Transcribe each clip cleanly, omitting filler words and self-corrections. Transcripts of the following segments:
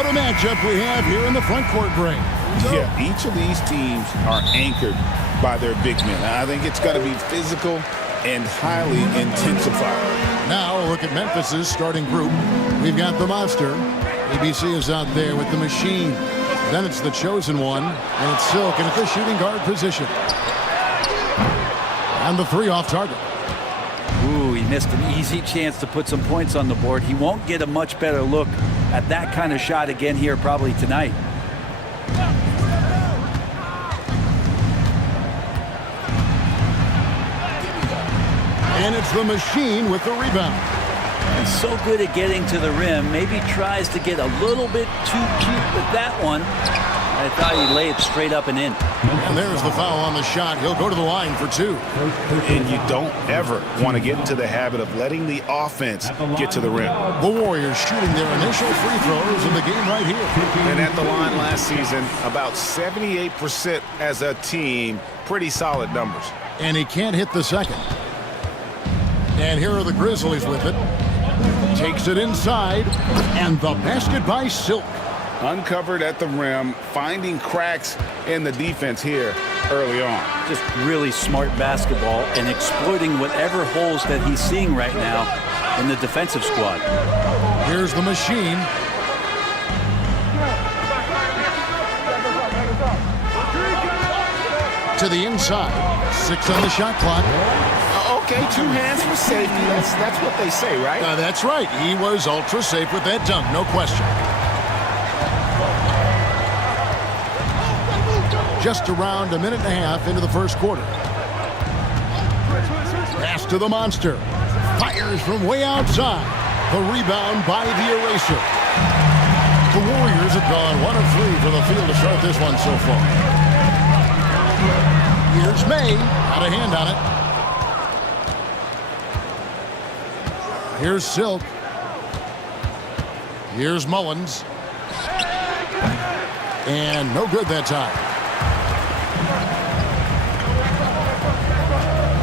What a matchup we have here in the front court break. Yeah, each of these teams are anchored by their big men. I think it's going to be physical and highly intensified. Now a look at Memphis's starting group. We've got the Monster. ABC is out there with the Machine. Then it's the Chosen One, and it's Silk, and it's the shooting guard position. And the three off target. Ooh, he missed an easy chance to put some points on the board. He won't get a much better look at that kind of shot again here probably tonight. And it's the Machine with the rebound. And so good at getting to the rim. Maybe tries to get a little bit too cute with that one. I thought he'd lay it straight up and in. And there's the foul on the shot. He'll go to the line for two. And you don't ever want to get into the habit of letting the offense get to the rim. The Warriors shooting their initial free throws in the game right here. And at the line last season, about 78% as a team. Pretty solid numbers. And he can't hit the second. And here are the Grizzlies with it. Takes it inside. And the basket by Silk. Uncovered at the rim, finding cracks in the defense here early on. Just really smart basketball and exploiting whatever holes that he's seeing right now in the defensive squad. Here's the Machine. To the inside. 6 on the shot clock. Okay, 2 hands for safety. That's what they say, right? That's right. He was ultra safe with that dunk, no question. Just around a minute and a half into the first quarter. Pass to the Monster. Fires from way outside. The rebound by the Eraser. The Warriors have gone 1 of 3 for the field to start this one so far. Here's May. Got a hand on it. Here's Silk. Here's Mullins. And no good that time.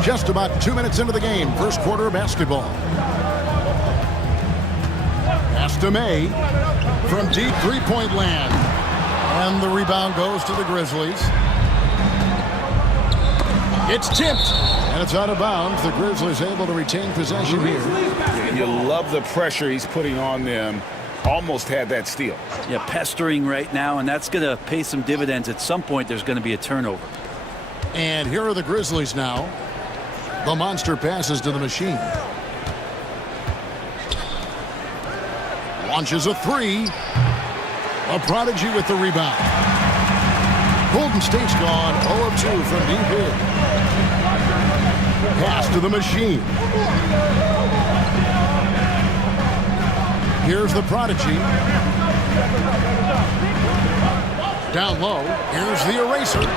Just about 2 minutes into the game, first quarter of basketball. Pass to May from deep three-point land. And the rebound goes to the Grizzlies. It's tipped, and it's out of bounds. The Grizzlies able to retain possession here. You love the pressure he's putting on them. Almost had that steal. Yeah, pestering right now, and that's going to pay some dividends. At some point, there's going to be a turnover. And here are the Grizzlies now. The Monster passes to the Machine. Launches a three. A Prodigy with the rebound. Golden State's gone 0 of 2 from deep in. Pass to the Machine. Here's the Prodigy. Down low. Here's the Eraser.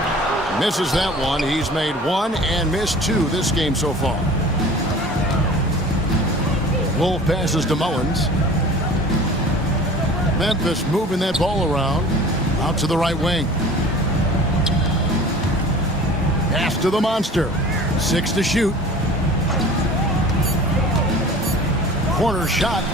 Misses that one. He's made 1 and missed 2 this game so far. Wolf passes to Mullins. Memphis moving that ball around. Out to the right wing. Pass to the Monster. 6 to shoot. Corner shot.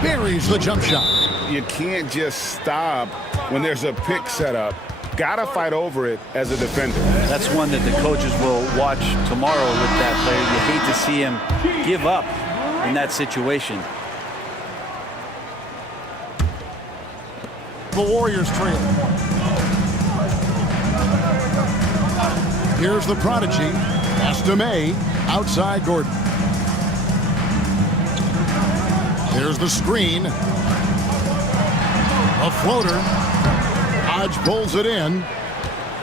Buries the jump shot. You can't just stop when there's a pick set up. Gotta fight over it as a defender. That's one that the coaches will watch tomorrow with that player. You hate to see him give up in that situation. The Warriors trail. Here's the Prodigy. Pass to May. Outside Gordon. There's the screen. A floater. Hodge pulls it in.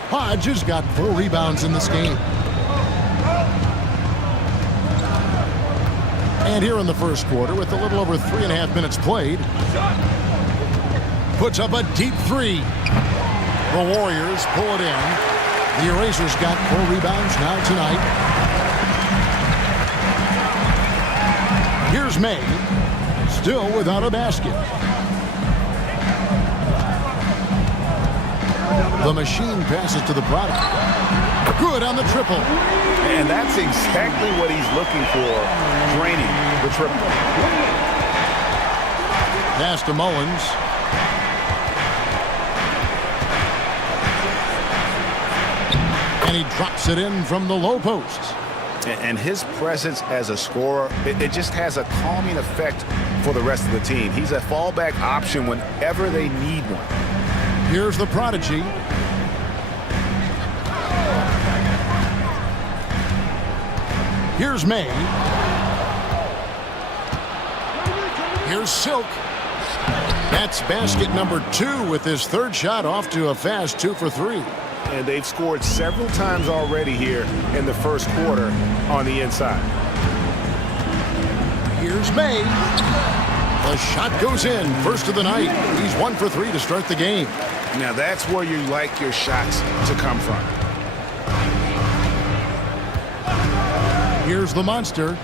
Hodge has got 4 rebounds in this game. And here in the first quarter, with a little over 3.5 minutes played, puts up a deep 3. The Warriors pull it in. The Erasers got 4 rebounds now tonight. Here's May, still without a basket. The Machine passes to the product. Good on the triple. And that's exactly what he's looking for, draining the triple. Pass to Mullins. And he drops it in from the low post. And his presence as a scorer, it just has a calming effect for the rest of the team. He's a fallback option whenever they need one. Here's the prodigy. Here's May. Here's Silk. That's basket number 2 with his third shot off to a fast 2 for 3. And they've scored several times already here in the first quarter on the inside. Here's May. The shot goes in. First of the night. He's 1 for 3 to start the game. Now that's where you like your shots to come from. Here's the monster.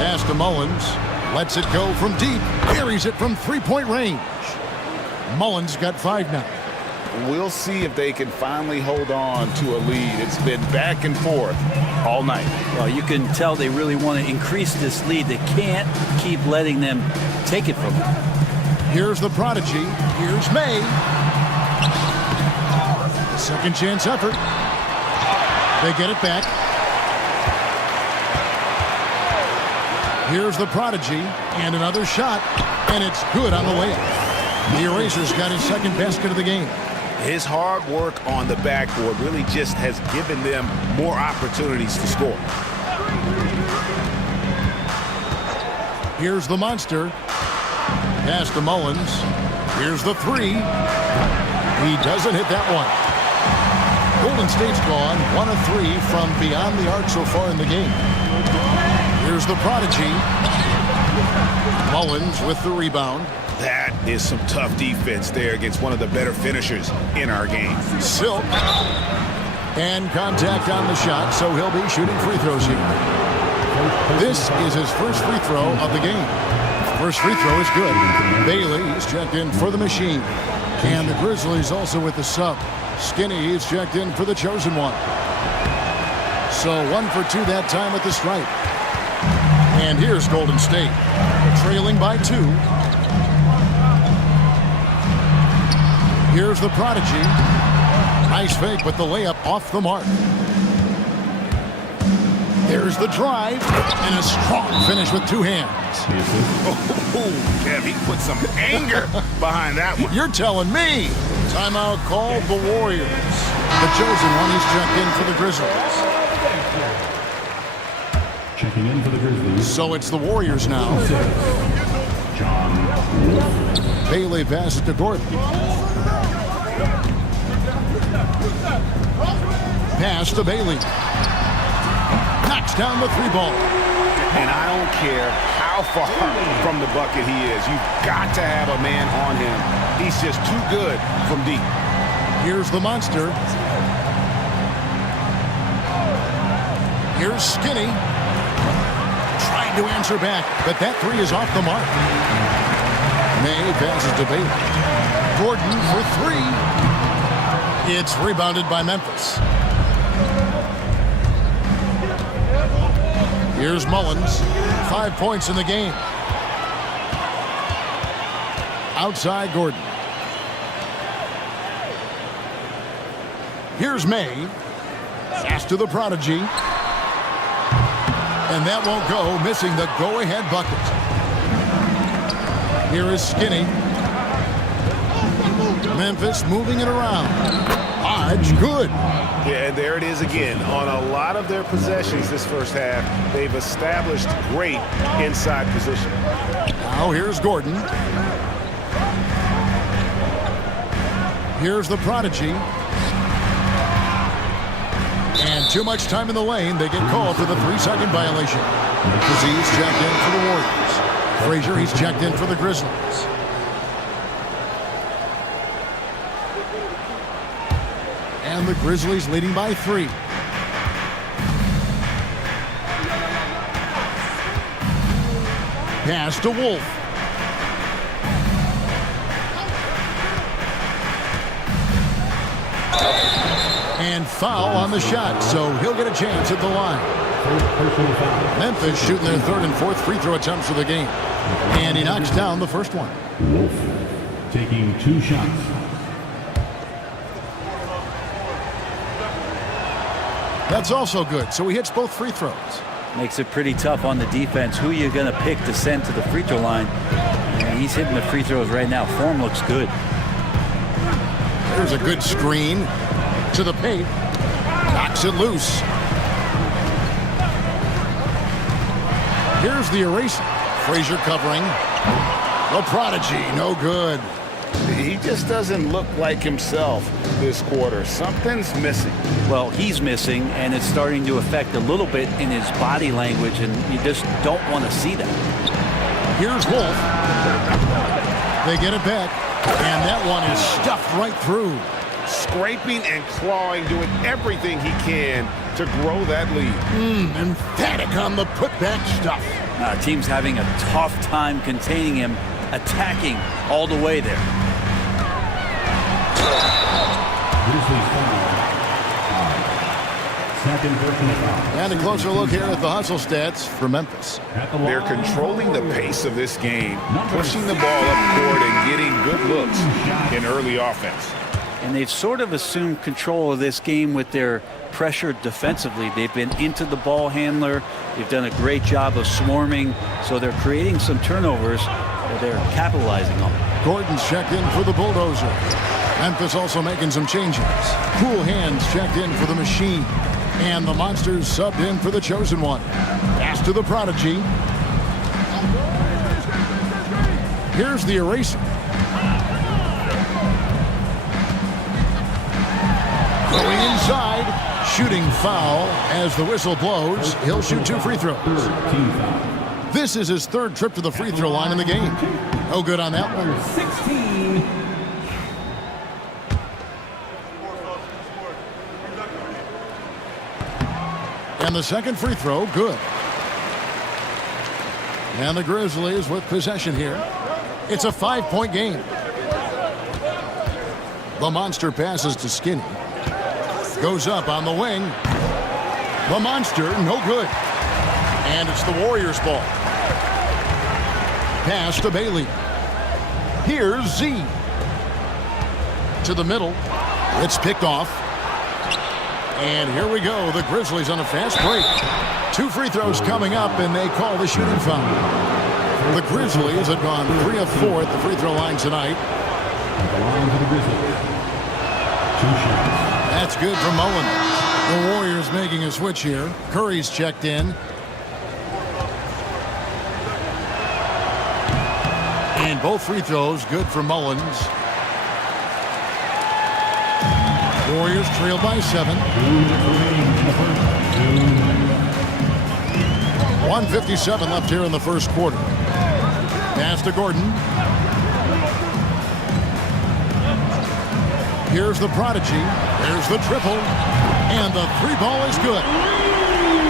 Pass to Mullins. Lets it go from deep. Carries it from three-point range. Mullins got 5 now. We'll see if they can finally hold on to a lead. It's been back and forth all night. Well, you can tell they really want to increase this lead. They can't keep letting them take it from them. Here's the prodigy. Here's May. Second chance effort. They get it back. Here's the prodigy. And another shot. And it's good on the layup. The Erasers got his second basket of the game. His hard work on the backboard really just has given them more opportunities to score. Here's the monster. Pass to Mullins. Here's the 3. He doesn't hit that one. Golden State's gone 1 of 3 from beyond the arc so far in the game. Here's the prodigy. Mullins with the rebound. That is some tough defense there against one of the better finishers in our game. Silk. And contact on the shot, so he'll be shooting free throws here. This is his first free throw of the game. First free throw is good. Bailey is checked in for the machine. And the Grizzlies also with the sub. Skinny is checked in for the chosen one. So 1 for 2 that time at the stripe. And here's Golden State, trailing by 2. Here's the prodigy. Nice fake, but the layup off the mark. There's the drive, and a strong finish with 2 hands. Oh, Kev, he put some anger behind that one. You're telling me. Timeout called the Warriors. The chosen one is checked in for the Grizzlies. Checking in for the Grizzlies. So it's the Warriors now. John. Bailey passes to Gordon. Pass to Bailey. Knocks down the 3 ball. And I don't care how far from the bucket he is. You've got to have a man on him. He's just too good from deep. Here's the monster. Here's Skinny. Trying to answer back, but that 3 is off the mark. May passes to Bailey. Gordon for 3. It's rebounded by Memphis. Here's Mullins. 5 points in the game. Outside Gordon. Here's May. Pass to the prodigy. And that won't go, missing the go-ahead bucket. Here is Skinny. Memphis moving it around. Hodge, good. Yeah, and there it is again. On a lot of their possessions this first half, they've established great inside position. Now here's Gordon. Here's the prodigy. And too much time in the lane. They get called for the 3-second violation. Kazie's checked in for the Warriors. Frazier, he's checked in for the Grizzlies. And the Grizzlies leading by 3. Pass to Wolf. And foul on the shot, so he'll get a chance at the line. Memphis shooting their 3rd and 4th free throw attempts of the game. And he knocks down the first one. Wolf taking 2 shots. That's also good, so he hits both free throws. Makes it pretty tough on the defense. Who you're going to pick to send to the free throw line. And he's hitting the free throws right now. Form looks good. There's a good screen to the paint. Knocks it loose. Here's the eraser. Frazier covering. The prodigy, no good. He just doesn't look like himself this quarter. Something's missing. Well, he's missing, and it's starting to affect a little bit in his body language, and you just don't want to see that. Here's Wolf. They get it back, and that one is stuffed right through. Scraping and clawing, doing everything he can to grow that lead. Emphatic on the putback stuff. Team's having a tough time containing him, attacking all the way there. Grizzlies foul. Second personal foul. And a closer look here at the hustle stats for Memphis. They're controlling the pace of this game, pushing the ball up court and getting good looks in early offense. And they've sort of assumed control of this game with their pressure defensively. They've been into the ball handler. They've done a great job of swarming. So they're creating some turnovers that they're capitalizing on. Gordon's checked in for the bulldozer. Memphis also making some changes. Cool Hands checked in for the machine. And the Monsters subbed in for the chosen one. Pass to the prodigy. Here's the eraser. Going inside, shooting foul as the whistle blows. He'll shoot 2 free throws. This is his 3rd trip to the free throw line in the game. No good on that one. 16. And the second free throw, good. And the Grizzlies with possession here. It's a 5-point game. The Monster passes to Skinny. Goes up on the wing. The Monster, no good. And it's the Warriors' ball. Pass to Bailey. Here's Z. To the middle. It's picked off. And here we go. The Grizzlies on a fast break. 2 free throws coming up, and they call the shooting foul. The Grizzlies have gone 3 of 4 at the free throw line tonight. At the line for the Grizzlies. 2 shots. That's good for Mullen. The Warriors making a switch here. Curry's checked in. And both free throws good for Mullins. Warriors trail by 7. 1:57 left here in the first quarter. Pass to Gordon. Here's the prodigy. There's the triple. And the 3 ball is good.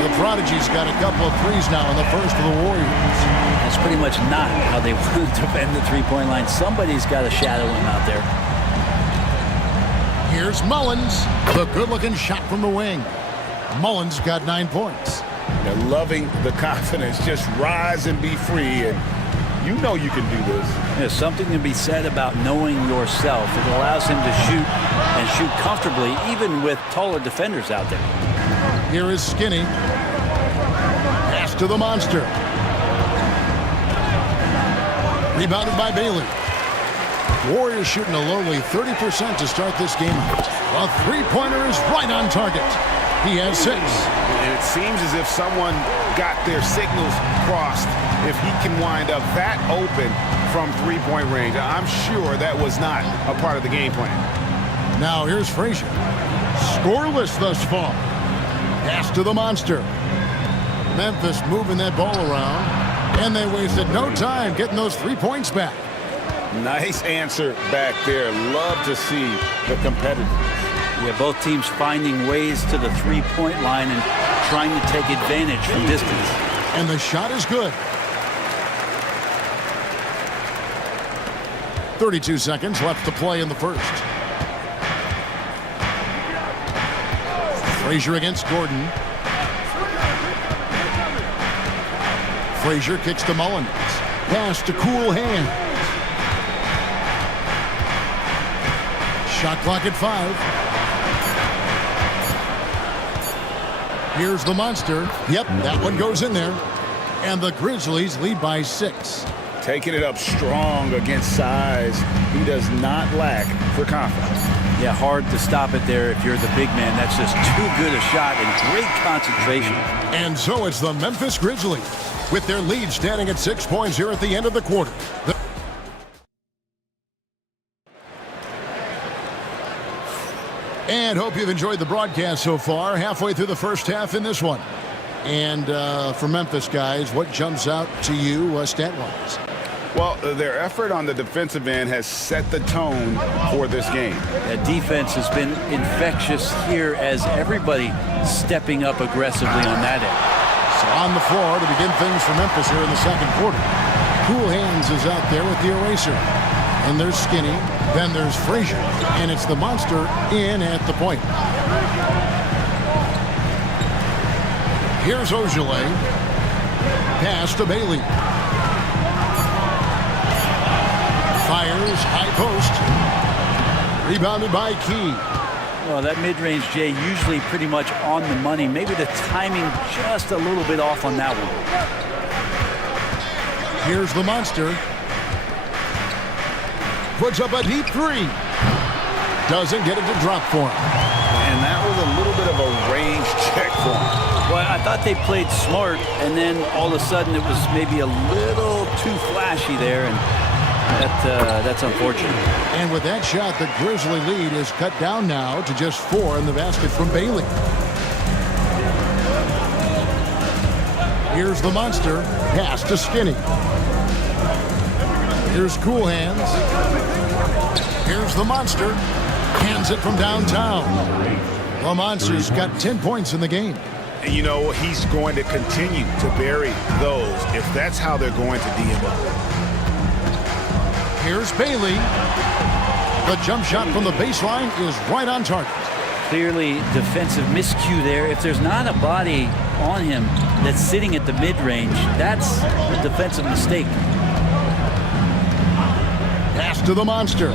The prodigy's got a couple of threes now in the first of the Warriors. That's pretty much not how they want to defend the three-point line. Somebody's got to shadow him out there. Here's Mullins. The good-looking shot from the wing. Mullins got 9 points. They're loving the confidence. Just rise and be free. And you know you can do this. There's something to be said about knowing yourself. It allows him to shoot and shoot comfortably, even with taller defenders out there. Here is Skinny. Pass to the Monster. Rebounded by Bailey. Warriors shooting a lowly 30% to start this game out. A three-pointer is right on target. He has 6. And it seems as if someone got their signals crossed if he can wind up that open from three-point range. I'm sure that was not a part of the game plan. Now here's Frazier. Scoreless thus far. Pass to the Monster. Memphis moving that ball around. And they wasted no time getting those 3 points back. Nice answer back there. Love to see the competitiveness. Yeah, both teams finding ways to the three-point line and trying to take advantage from distance. And the shot is good. 32 seconds left to play in the first. Frazier against Gordon. Frazier kicks to Mullins. Pass to Cool Hands. Shot clock at 5. Here's the monster. Yep, that one goes in there. And the Grizzlies lead by 6. Taking it up strong against size. He does not lack for confidence. Yeah, hard to stop it there if you're the big man. That's just too good a shot and great concentration. And so it's the Memphis Grizzlies with their lead standing at 6 points here at the end of the quarter. And hope you've enjoyed the broadcast so far. Halfway through the first half in this one. And for Memphis, guys, what jumps out to you stat-wise? Well, their effort on the defensive end has set the tone for this game. That defense has been infectious here as everybody stepping up aggressively on that end. So on the floor to begin things for Memphis here in the second quarter. Cool Hands is out there with the eraser. And there's Skinny. Then there's Frazier. And it's the monster in at the point. Here's Ojale. Pass to Bailey. Fires, high post. Rebounded by Key. Well, that mid-range, Jay, usually pretty much on the money. Maybe the timing just a little bit off on that one. Here's the monster. Puts up a deep 3. Doesn't get it to drop for him. And that was a little bit of a range check for him. Well, I thought they played smart, and then all of a sudden it was maybe a little too flashy there, and that's unfortunate. And with that shot, the Grizzly lead is cut down now to just 4 in the basket from Bailey. Here's the monster. Pass to Skinny. Here's Cool Hands. Here's the monster. Hands it from downtown. The monster's got 10 points in the game. And you know, he's going to continue to bury those if that's how they're going to DM up. Here's Bailey. The jump shot from the baseline is right on target. Clearly defensive miscue there. If there's not a body on him that's sitting at the mid-range, that's a defensive mistake. Pass to the monster.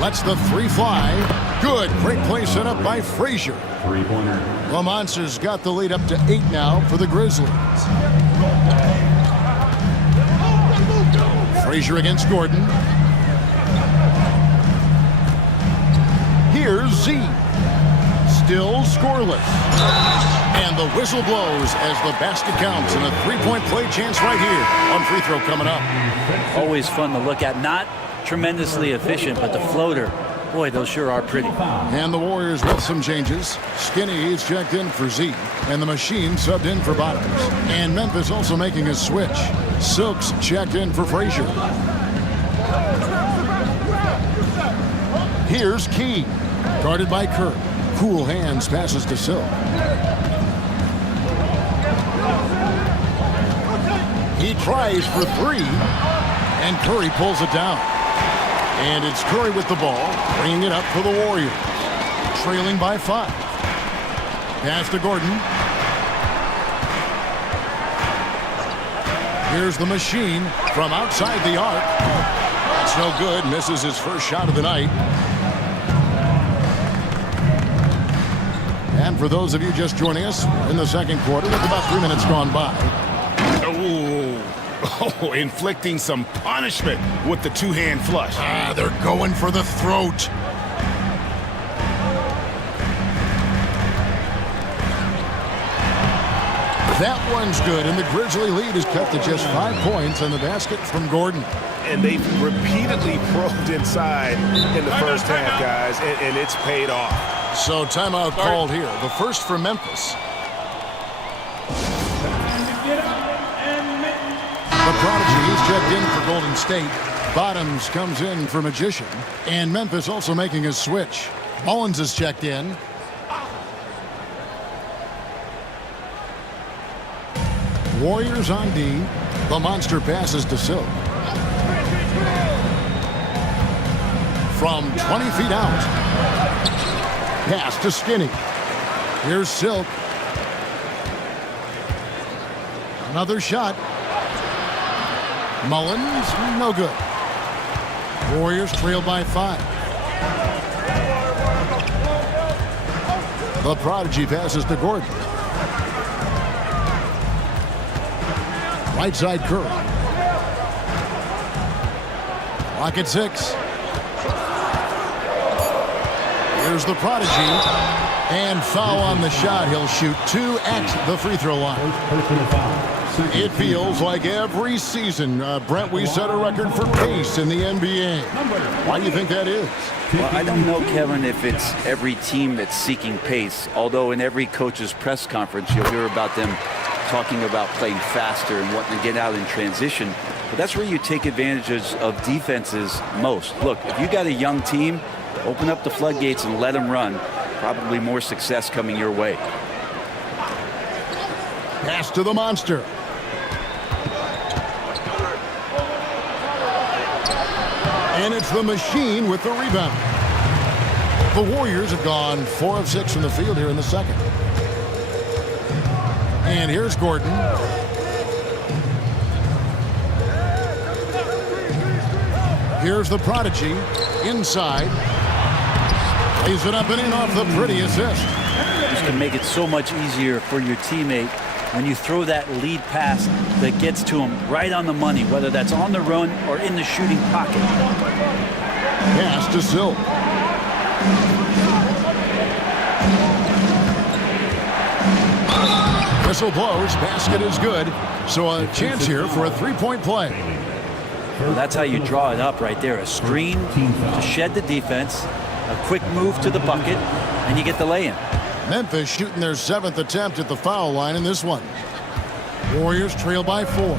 Lets the 3 fly. Good. Great play set up by Frazier. Three-pointer. The Monsters got the lead up to 8 now for the Grizzlies. Frazier against Gordon. Here's Z. Still scoreless. And the whistle blows as the basket counts and a 3-point play chance right here on free throw coming up. Always fun to look at. Not tremendously efficient, but the floater, boy, those sure are pretty. And the Warriors with some changes. Skinny is checked in for Z, and the Machine subbed in for Bottoms. And Memphis also making a switch. Silks checked in for Frazier. Here's Key, guarded by Kerr. Cool Hands passes to Silk. He tries for 3, and Curry pulls it down. And it's Curry with the ball, bringing it up for the Warriors. Trailing by 5. Pass to Gordon. Here's the Machine from outside the arc. That's no good. Misses his first shot of the night. And for those of you just joining us, in the second quarter, with about 3 minutes gone by. Oh, inflicting some punishment with the 2-hand flush. They're going for the throat. That one's good, and the Grizzly lead is cut to just 5 points on the basket from Gordon. And they've repeatedly probed inside in the first half, guys, and it's paid off. So timeout called here. The first for Memphis. The Prodigy is checked in for Golden State. Bottoms comes in for Magician. And Memphis also making a switch. Mullins is checked in. Warriors on D. The monster passes to Silk. From 20 feet out. Pass to Skinny. Here's Silk. Another shot. Mullins, no good. Warriors trail by 5. The Prodigy passes to Gordon. Right side Curry. Clock at 6. Here's the prodigy. And foul on the shot. He'll shoot 2 at the free throw line. Personal foul. It feels like every season, Brent, we set a record for pace in the NBA. Why do you think that is? Well, I don't know, Kevin, if it's every team that's seeking pace, although in every coach's press conference you'll hear about them talking about playing faster and wanting to get out in transition. But that's where you take advantages of defenses most. Look, if you got a young team, open up the floodgates and let them run. Probably more success coming your way. Pass to the monster. And it's the machine with the rebound. The Warriors have gone 4 of 6 from the field here in the second. And here's Gordon. Here's the prodigy inside. Lays it up and in off the pretty assist. This can make it so much easier for your teammate when you throw that lead pass that gets to him right on the money, whether that's on the run or in the shooting pocket. Pass to Silk. Whistle blows. Basket is good. So a chance here for a three-point play. That's how you draw it up right there. A screen to shed the defense, a quick move to the bucket, and you get the lay-in. Memphis shooting their 7th attempt at the foul line in this one. Warriors trail by 4.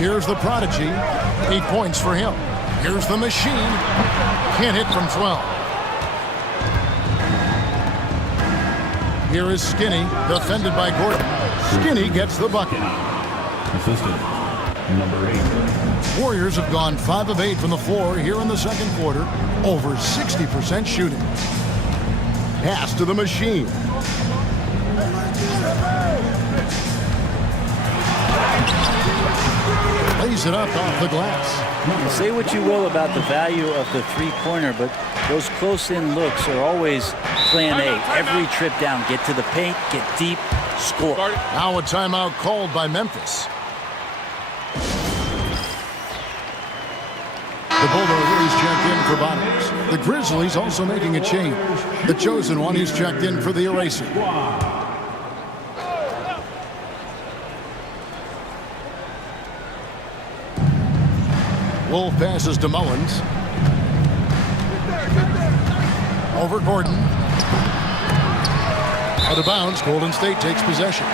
Here's the prodigy. 8 points for him. Here's the machine. Can't hit from 12. Here is Skinny, defended by Gordon. Skinny gets the bucket. Assistant, number 8. Warriors have gone 5 of 8 from the floor here in the second quarter. Over 60% shooting. Pass to the machine. Lays it up off the glass. Say what you will about the value of the three-pointer, but those close-in looks are always plan A. Every trip down, get to the paint, get deep, score. Now a timeout called by Memphis. The Bulldogs checked in for Bottoms. The Grizzlies also making a change. The chosen one is checked in for the Eraser. Wolf passes to Mullins. Over Gordon. Out of bounds. Golden State takes possession.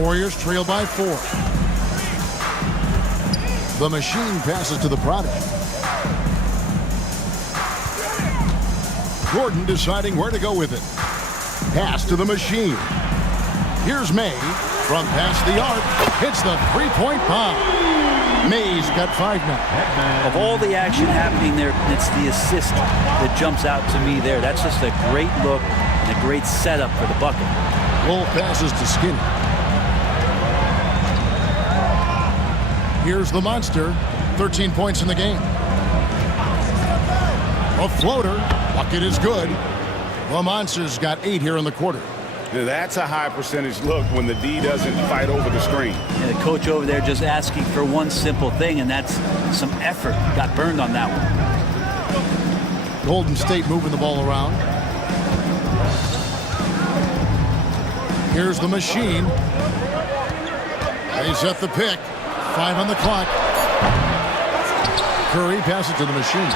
Warriors trail by 4. The machine passes to the prodigy. Gordon deciding where to go with it. Pass to the machine. Here's May from past the arc. Hits the three-point bomb. May's got 5 now. Of all the action happening there, it's the assist that jumps out to me there. That's just a great look and a great setup for the bucket. Wolf passes to Skinny. Here's the monster. 13 points in the game. A floater. Bucket is good. The monster's got 8 here in the quarter. That's a high percentage look when the D doesn't fight over the screen. And the coach over there just asking for one simple thing, and that's some effort. Got burned on that one. Golden State moving the ball around. Here's the machine. They set the pick. 5 on the clock. Curry passes to the machine.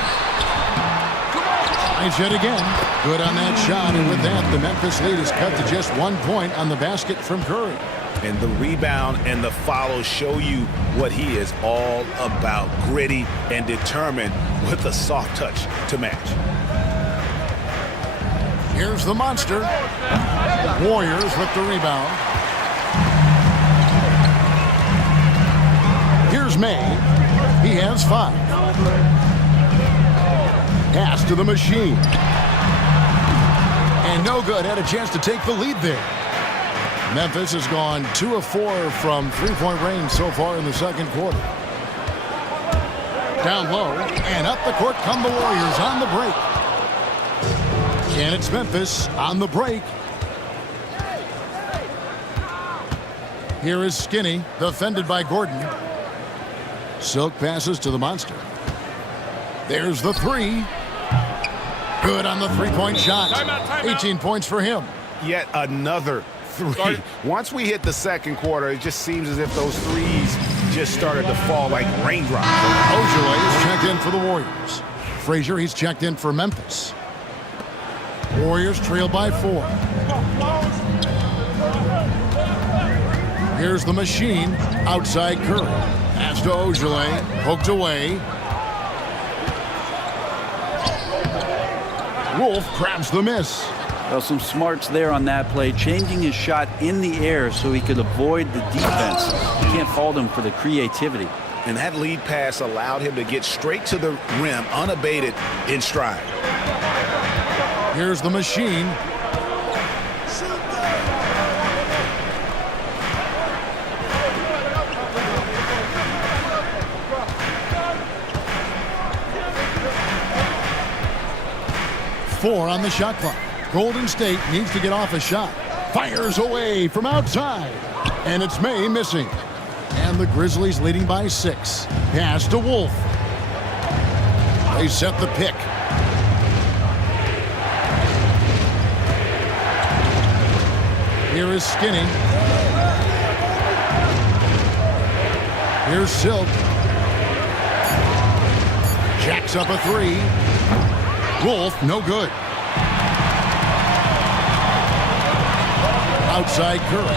Nice hit again. Good on that shot, and with that, the Memphis lead is cut to just 1 point on the basket from Curry. And the rebound and the follow show you what he is all about. Gritty and determined with a soft touch to match. Here's the monster. Warriors with the rebound. Here's May. He has 5. Pass to the machine. And no good. Had a chance to take the lead there. Memphis has gone 2 of 4 from three-point range so far in the second quarter. Down low, and up the court come the Warriors on the break. And it's Memphis on the break. Here is Skinny, defended by Gordon. Silk passes to the Monster. There's the three. Good on the three-point shot. 18 points for him. Yet another three. Once we hit the second quarter, it just seems as if those threes just started to fall like raindrops. Ojale is checked in for the Warriors. Frazier, he's checked in for Memphis. Warriors trail by 4. Here's the Machine outside Curry. Pass to Ojale, poked away. Wolf grabs the miss. Well, some smarts there on that play, changing his shot in the air so he could avoid the defense. You can't fault him for the creativity. And that lead pass allowed him to get straight to the rim, unabated in stride. Here's the Machine. Four on the shot clock. Golden State needs to get off a shot. Fires away from outside. And it's May missing. And the Grizzlies leading by 6. Pass to Wolf. They set the pick. Here is Skinny. Here's Silk. Jacks up a three. Wolf, no good. Outside Curry.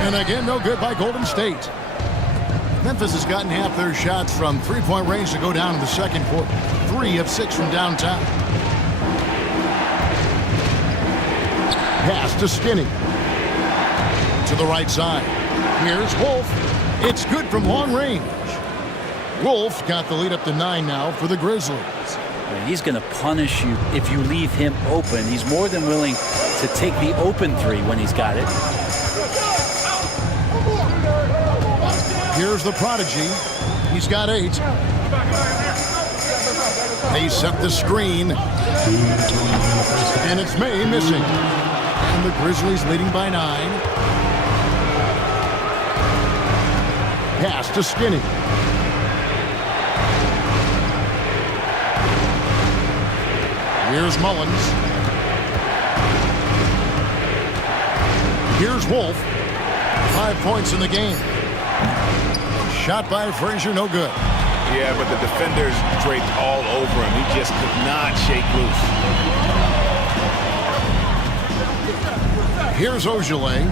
And again, no good by Golden State. Memphis has gotten half their shots from three-point range to go down in the second quarter. 3 of 6 from downtown. Pass to Skinny. To the right side. Here's Wolf. It's good from long range. Wolf got the lead up to 9 now for the Grizzlies. He's going to punish you if you leave him open. He's more than willing to take the open three when he's got it. Here's the Prodigy. He's got 8. They set the screen. And it's May missing. And the Grizzlies leading by 9. Pass to Skinny. Here's Mullins. Here's Wolf. 5 points in the game. Shot by Frazier, no good. Yeah, but the defenders draped all over him. He just could not shake loose. Here's Ojale.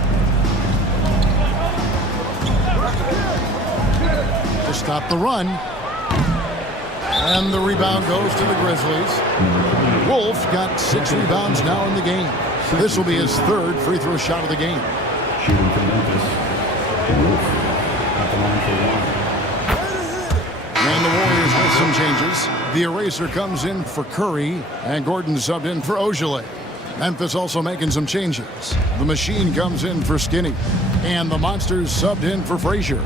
To stop the run. And the rebound goes to the Grizzlies. Wolf got 6 rebounds now in the game. This will be his 3rd free throw shot of the game. Shooting for Memphis. Wolf at the line for 1. And the Warriors with some changes. The eraser comes in for Curry, and Gordon subbed in for Ojale. Memphis also making some changes. The Machine comes in for Skinny, and the Monsters subbed in for Frazier.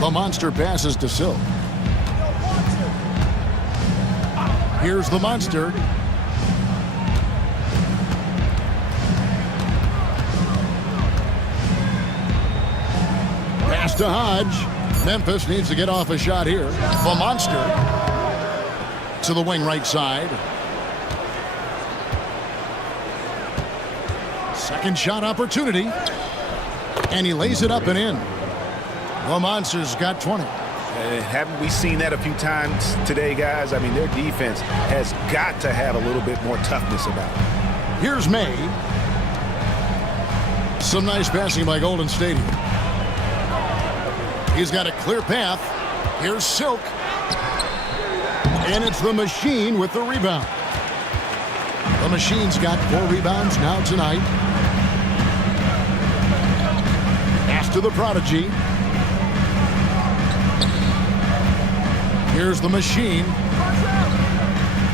The Monster passes to Silk. Here's the Monster. Pass to Hodge. Memphis needs to get off a shot here. The Monster to the wing right side. Second shot opportunity. And he lays it up and in. The Monster's got 20. Haven't we seen that a few times today, guys? I mean, their defense has got to have a little bit more toughness about it. Here's May. Some nice passing by Golden State. He's got a clear path. Here's Silk. And it's the Machine with the rebound. The Machine's got 4 rebounds now tonight. Pass to the Prodigy. Here's the Machine.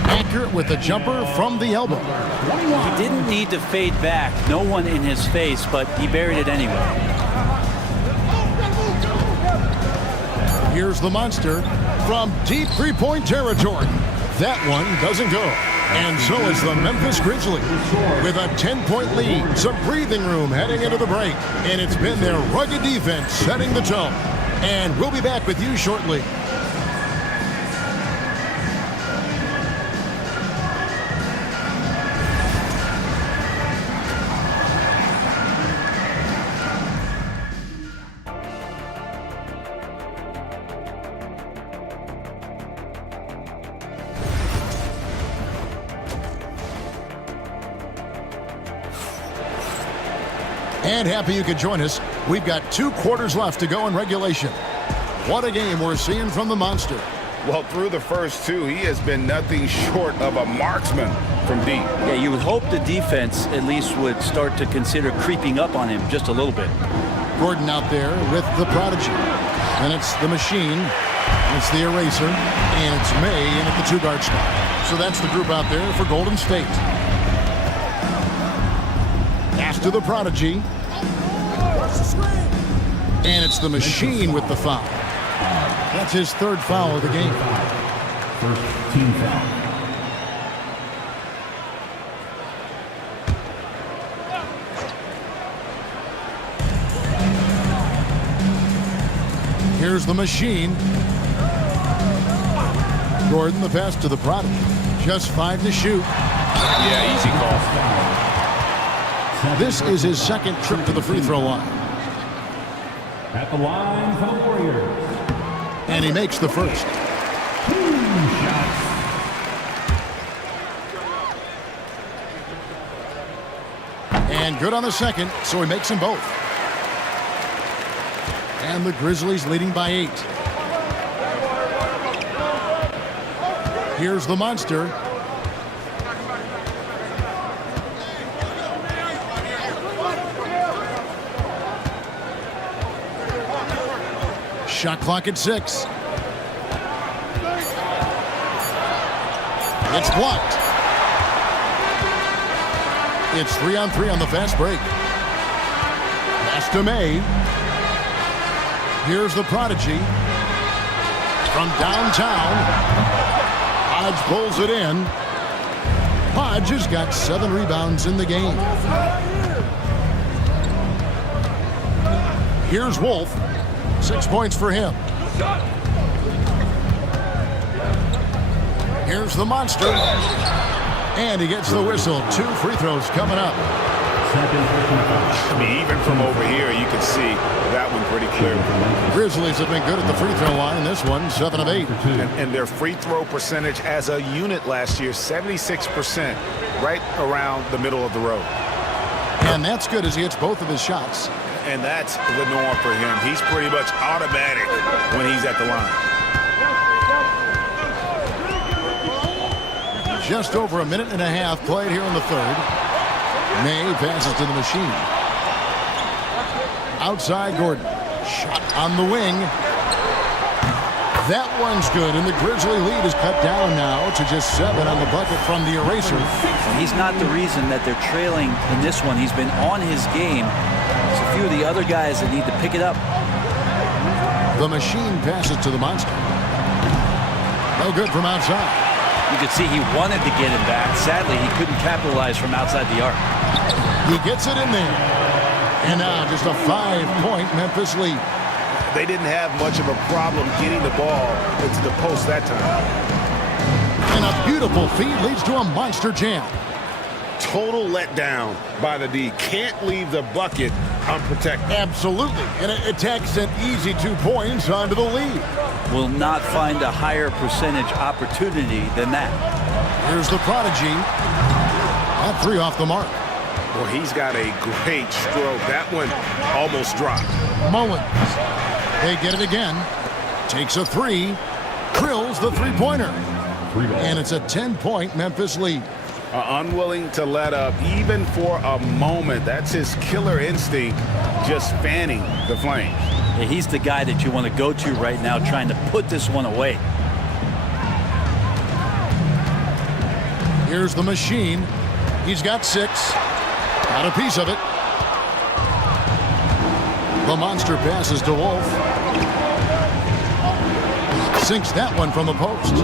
Accurate with the jumper from the elbow. He didn't need to fade back. No one in his face, but he buried it anyway. Here's the monster from deep three-point territory. That one doesn't go. And so is the Memphis Grizzlies with a 10-point lead. Some breathing room heading into the break. And it's been their rugged defense setting the tone. And we'll be back with you shortly. And happy you could join us. We've got 2 quarters left to go in regulation. What a game we're seeing from the monster. Well, through the first 2, he has been nothing short of a marksman from deep. Yeah, you would hope the defense at least would start to consider creeping up on him just a little bit. Gordon out there with the prodigy. And it's the machine. It's the eraser. And it's May in at the 2-guard spot. So that's the group out there for Golden State. Pass to the prodigy. And it's the machine with the foul. That's his 3rd foul of the game. First team foul. Here's the machine. Gordon, the pass to the prodigy. Just 5 to shoot. Yeah, easy call. This is his 2nd trip to the free throw line. At the line for the Warriors. And he makes the first. 2 shots. And good on the second, so he makes them both. And the Grizzlies leading by 8. Here's the monster. Shot clock at 6. It's blocked. It's 3-on-3 on the fast break. Pass to May. Here's the prodigy. From downtown. Hodge pulls it in. Hodge has got 7 rebounds in the game. Here's Wolf. 6 points for him. Here's the monster. And he gets the whistle. 2 free throws coming up. I mean, even from over here, you can see that one pretty clearly. Grizzlies have been good at the free throw line. This one, 7 of 8. And their free throw percentage as a unit last year, 76%, right around the middle of the road. And that's good as he hits both of his shots. And that's the norm for him. He's pretty much automatic when he's at the line. Just over a minute and a half played here in the 3rd. May passes to the machine. Outside Gordon. Shot on the wing. That one's good, and the Grizzly lead is cut down now to just 7 on the bucket from the eraser. And he's not the reason that they're trailing in this one. He's been on his game. There's a few of the other guys that need to pick it up. The machine passes to the monster. No good from outside. You could see he wanted to get it back. Sadly, he couldn't capitalize from outside the arc. He gets it in there. And now just a 5-point Memphis lead. They didn't have much of a problem getting the ball into the post that time. And a beautiful feed leads to a monster jam. Total letdown by the D. Can't leave the bucket unprotected. Absolutely. And it takes an easy 2 points onto the lead. Will not find a higher percentage opportunity than that. Here's the prodigy. That 3 off the mark. Well, he's got a great stroke. That one almost dropped. Mullins. They get it again. Takes a 3. Drills the 3-pointer. And it's a 10-point Memphis lead. Unwilling to let up even for a moment. That's his killer instinct, just fanning the flames. Yeah, he's the guy that you want to go to right now, trying to put this one away. Here's the machine. He's got 6. Got a piece of it. The monster passes to Wolf. Sinks that one from the post.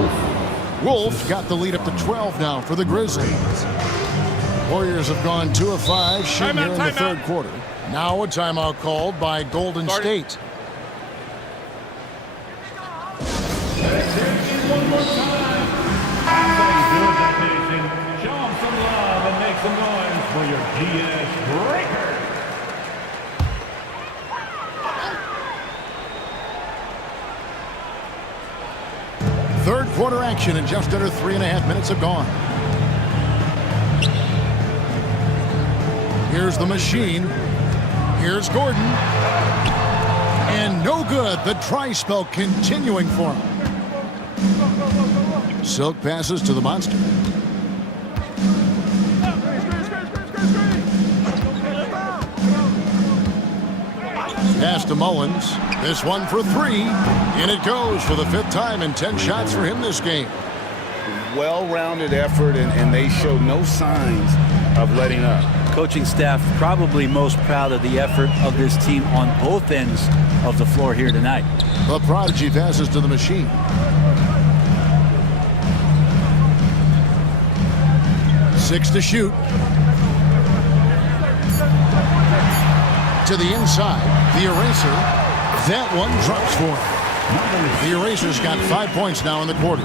Wolf got the lead up to 12 now for the Grizzlies. Warriors have gone 2 of 5 shooting here in the third quarter. Now a timeout called by Golden State. One more time. Show them some love and make some noise for your GS Breaker. Third quarter action and just under 3.5 minutes have gone. Here's the machine. Here's Gordon. And no good. The try spell continuing for him. Silk passes to the monster. Pass to Mullins. This one for 3. And it goes for the 5th time and 10 shots for him this game. Well-rounded effort, and they show no signs of letting up. Coaching staff probably most proud of the effort of this team on both ends of the floor here tonight. The prodigy passes to the machine. Six to shoot. To the inside. The eraser. That one drops for him. The eraser's got 5 points now in the quarter.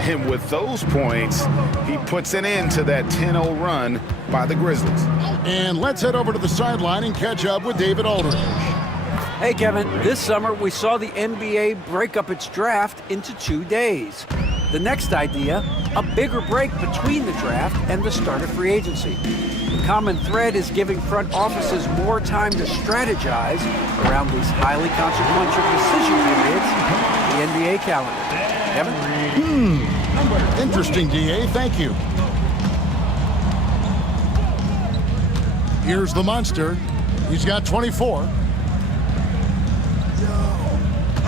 And with those points, he puts an end to that 10-0 run by the Grizzlies. And let's head over to the sideline and catch up with David Aldridge. Hey, Kevin, this summer we saw the NBA break up its draft into 2 days. The next idea, a bigger break between the draft and the start of free agency. The common thread is giving front offices more time to strategize around these highly consequential decision periods in the NBA calendar. Kevin? Interesting, DA. Thank you. Here's the monster. He's got 24.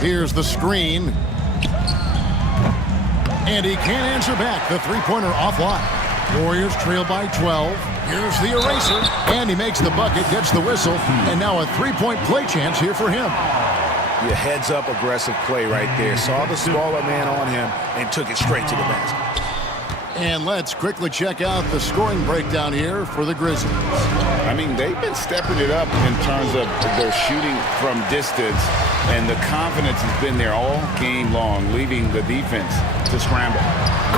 Here's the screen. And he can't answer back. The three-pointer offline. Warriors trail by 12. Here's the eraser. And he makes the bucket, gets the whistle. And now a three-point play chance here for him. Your heads-up aggressive play right there. Saw the smaller man on him and took it straight to the basket. And let's quickly check out the scoring breakdown here for the Grizzlies. I mean, they've been stepping it up in terms of their shooting from distance, and the confidence has been there all game long, leaving the defense to scramble.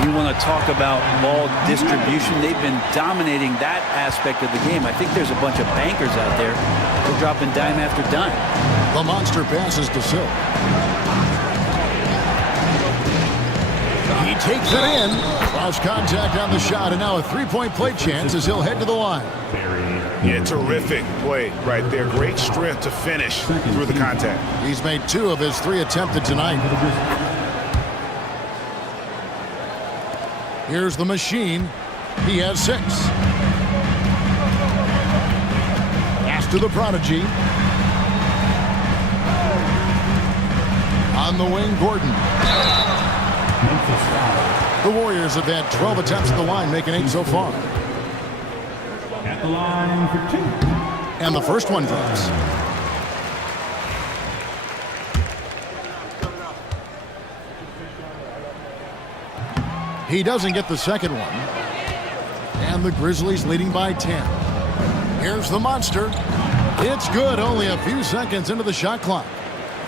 You want to talk about ball distribution. They've been dominating that aspect of the game. I think there's a bunch of bankers out there. They're dropping dime after dime. The monster passes to Silk. He takes it in. Cross contact on the shot, and now a three-point play chance as he'll head to the line. Yeah, terrific play right there. Great strength to finish through the contact. He's made 2 of his 3 attempted tonight. Here's the machine. He has 6. Pass to the prodigy. On the wing, Gordon. The Warriors have had 12 attempts at the line, making 8 so far. At the line for 2. And the first one drops. He doesn't get the second one. And the Grizzlies leading by 10. Here's the monster. It's good, only a few seconds into the shot clock.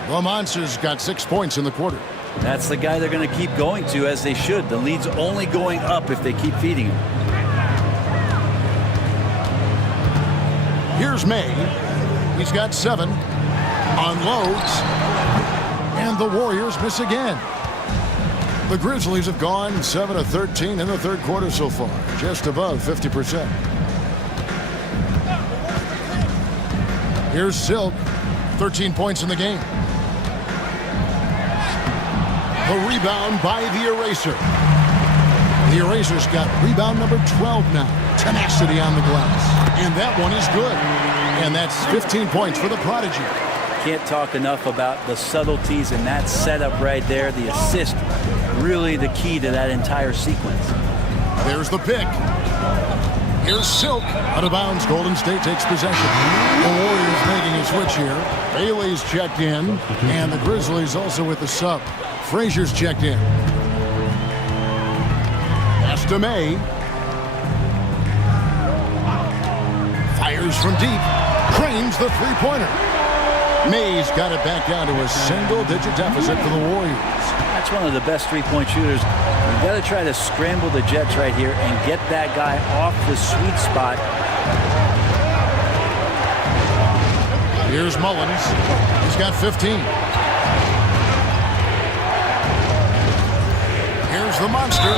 The Monsters got 6 points in the quarter. That's the guy they're going to keep going to, as they should. The lead's only going up if they keep feeding him. Here's May. He's got 7. Unloads. And the Warriors miss again. The Grizzlies have gone 7 of 13 in the third quarter so far, just above 50%. Here's Silk. 13 points in the game. The rebound by the eraser. The eraser's got rebound number 12 now. Tenacity on the glass. And that one is good. And that's 15 points for the prodigy. Can't talk enough about the subtleties in that setup right there. The assist, really the key to that entire sequence. There's the pick. Here's Silk. Out of bounds. Golden State takes possession. The Warriors making a switch here. Bailey's checked in. And the Grizzlies also with the sub. Frazier's checked in. Pass to May. Fires from deep. Cranes the three-pointer. May's got it back down to a single-digit deficit for the Warriors. That's one of the best three-point shooters. You've got to try to scramble the Jets right here and get that guy off the sweet spot. Here's Mullins. He's got 15. Here's the monster.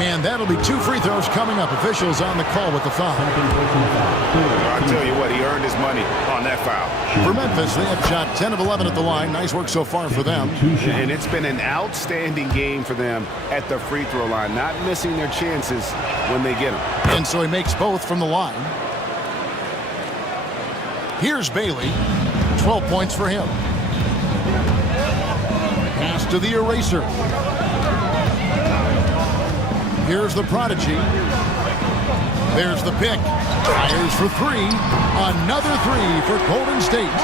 And that'll be 2 free throws coming up. Officials on the call with the foul. I'll tell you what, he earned his money on that foul. For Memphis, they have shot 10 of 11 at the line. Nice work so far for them. And it's been an outstanding game for them at the free throw line, not missing their chances when they get them. And so he makes both from the line. Here's Bailey. 12 points for him. Pass to the eraser. Here's the prodigy. There's the pick. Fires for 3. Another 3 for Golden State.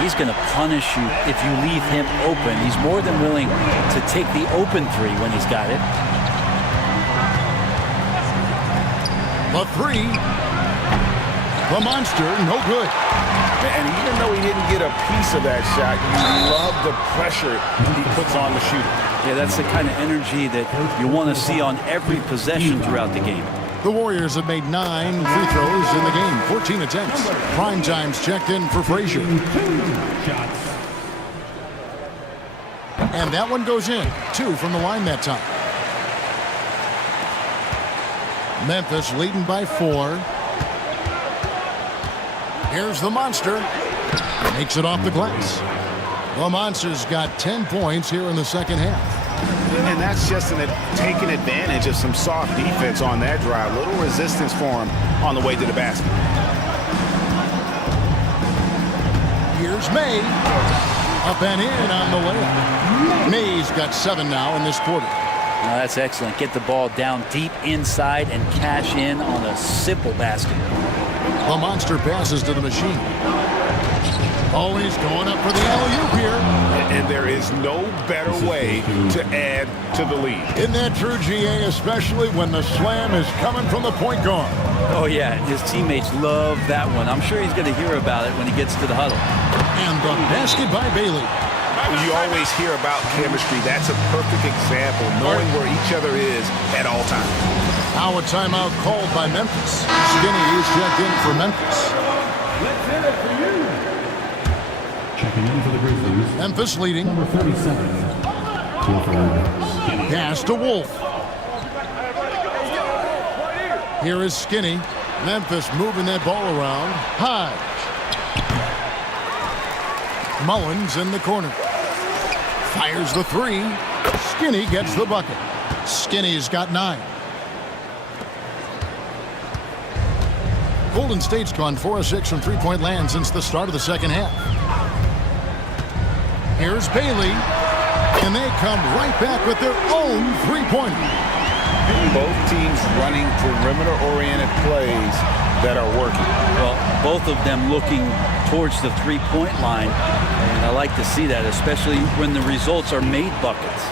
He's going to punish you if you leave him open. He's more than willing to take the open 3 when he's got it. The 3. The monster, no good. And even though he didn't get a piece of that shot, you love the pressure he puts on the shooter. Yeah, that's the kind of energy that you want to see on every possession throughout the game. The Warriors have made 9 free throws in the game, 14 attempts. Prime time's checked in for Frazier. And that one goes in. 2 from the line that time. Memphis leading by 4. Here's the monster. Makes it off the glass. The monster's got 10 points here in the second half. And that's just taking advantage of some soft defense on that drive. Little resistance for him on the way to the basket. Here's May. Up and in on the layup. May's got 7 now in this quarter. Now that's excellent. Get the ball down deep inside and cash in on a simple basket. The monster passes to the machine. Oh, he's going up for the alley-oop here. And there is no better way to add to the lead. Isn't that true, GA, especially when the slam is coming from the point guard? Oh, yeah. His teammates love that one. I'm sure he's going to hear about it when he gets to the huddle. And the basket by Bailey. You always hear about chemistry. That's a perfect example, knowing where each other is at all times. Now a timeout called by Memphis. Skinny is checked in for Memphis. Let's hit it for you. Checking in for the Grizzlies. Memphis leading. Number 37. Pass to Wolf. Here is Skinny. Memphis moving that ball around. High. Mullins in the corner. Fires the 3. Skinny gets the bucket. Skinny's got 9. Golden State's gone 4 of 6 from three-point land since the start of the second half. Here's Bailey. And they come right back with their own three-pointer. Both teams running perimeter-oriented plays that are working. Well, both of them looking towards the three-point line. And I like to see that, especially when the results are made buckets.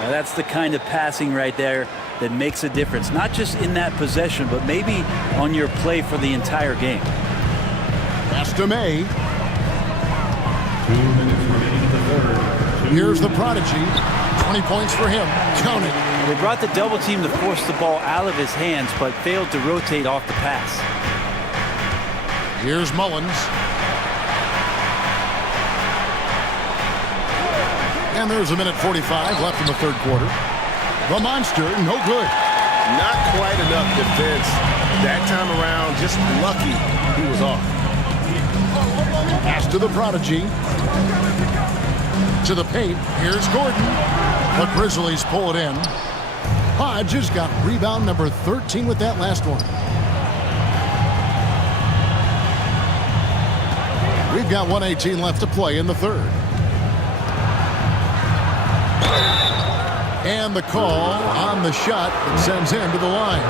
Now, that's the kind of passing right there that makes a difference, not just in that possession, but maybe on your play for the entire game. Pass to May. 2 minutes remaining in the third. Here's the prodigy. 20 points for him. Count it. They brought the double team to force the ball out of his hands, but failed to rotate off the pass. Here's Mullins. And there's 1:45 left in the third quarter. The monster, no good. Not quite enough defense. That time around, just lucky he was off. Pass to the prodigy. To the paint. Here's Gordon. The Grizzlies pull it in. Hodge has got rebound number 13 with that last one. We've got 1:18 left to play in the third. And the call on the shot that sends him to the line.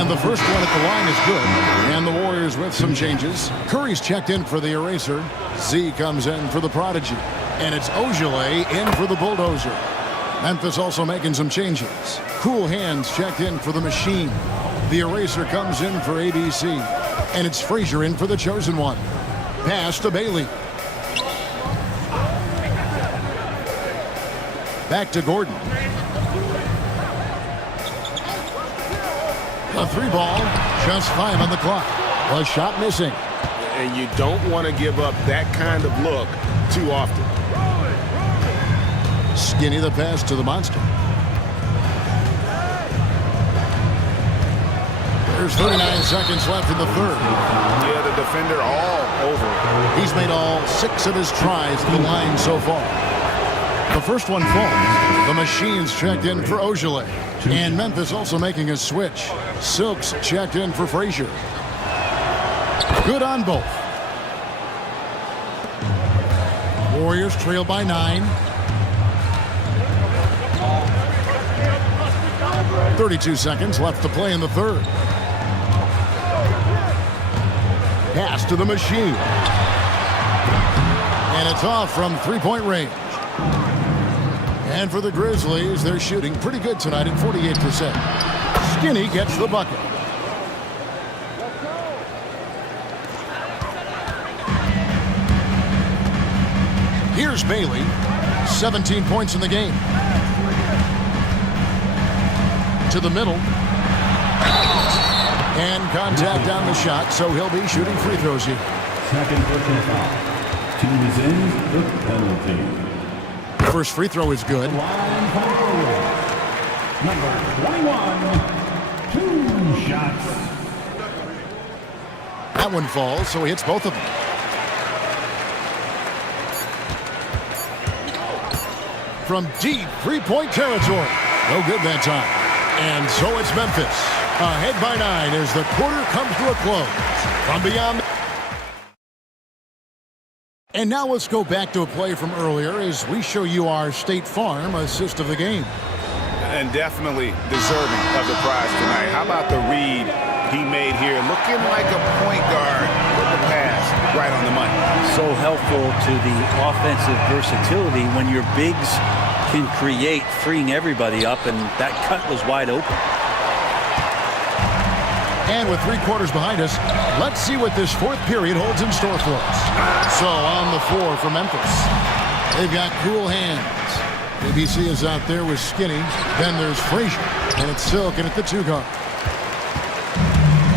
And the first one at the line is good. And the Warriors with some changes. Curry's checked in for the eraser. Z comes in for the prodigy. And it's Ogilvy in for the bulldozer. Memphis also making some changes. Cool Hands checked in for the machine. The eraser comes in for ABC. And it's Frazier in for the chosen one. Pass to Bailey. Back to Gordon. A 3-ball, just 5 on the clock. A shot missing. And you don't want to give up that kind of look too often. Skinny the pass to the monster. There's 39 seconds left in the third. Yeah, the defender all over. He's made all 6 of his tries at the line so far. The first one falls. The machine's checked in for Ogilvy. And Memphis also making a switch. Silks checked in for Frazier. Good on both. Warriors trail by 9. 32 seconds left to play in the third. Pass to the machine. And it's off from 3-point range. And for the Grizzlies, they're shooting pretty good tonight at 48%. Skinny gets the bucket. Here's Bailey. 17 points in the game. To the middle. And contact on the shot, so he'll be shooting free throws here. Second personal foul. Team is in the penalty. First free throw is good. Line forward. Number 21. 2 shots. That one falls, so he hits both of them. From deep 3-point territory. No good that time. And so it's Memphis. Ahead by 9 as the quarter comes to a close. From beyond. And now let's go back to a play from earlier as we show you our State Farm assist of the game. And definitely deserving of the prize tonight. How about the read he made here? Looking like a point guard with the pass right on the money. So helpful to the offensive versatility when your bigs can create, freeing everybody up, and that cut was wide open. And with 3 quarters behind us, let's see what this fourth period holds in store for us. So on the floor for Memphis, they've got Cool Hands. ABC is out there with Skinny. Then there's Frazier, and it's Silk at the 2 guard.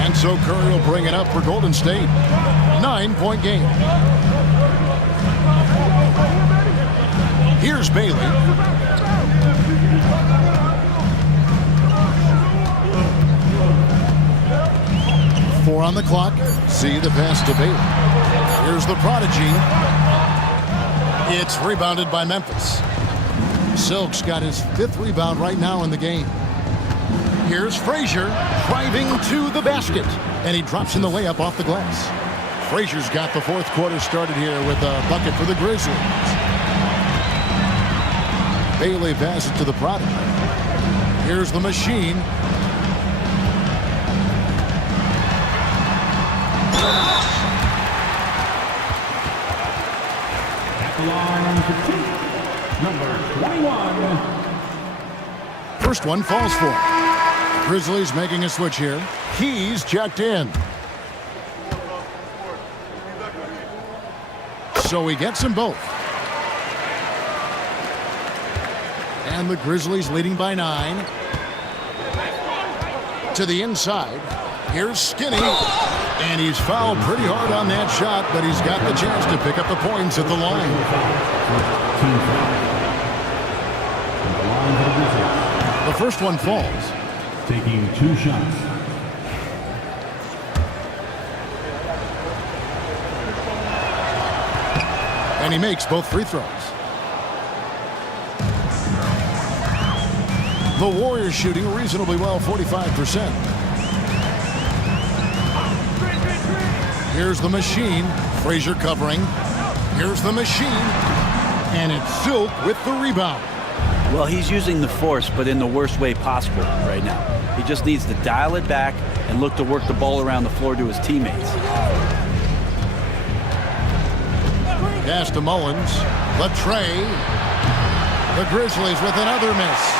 And so Curry will bring it up for Golden State. 9-point game. Here's Bailey. Four on the clock. See the pass to Bailey. Here's the prodigy. It's rebounded by Memphis. Silk's got his 5th rebound right now in the game. Here's Frazier driving to the basket. And he drops in the layup off the glass. Frazier's got the 4th quarter started here with a bucket for the Grizzlies. Bailey passes to the prodigy. Here's the machine. At the line to take number 21. First one falls for him. Grizzlies making a switch here. He's checked in. So he gets them both. And the Grizzlies leading by 9. To the inside. Here's Skinny. And he's fouled pretty hard on that shot, but he's got the chance to pick up the points at the line. The first one falls. Taking 2 shots. And he makes both free throws. The Warriors shooting reasonably well, 45%. Here's the machine. Frazier covering. Here's the machine. And it's Silk with the rebound. Well, he's using the force, but in the worst way possible right now. He just needs to dial it back and look to work the ball around the floor to his teammates. Pass to Mullins. The tray. The Grizzlies with another miss.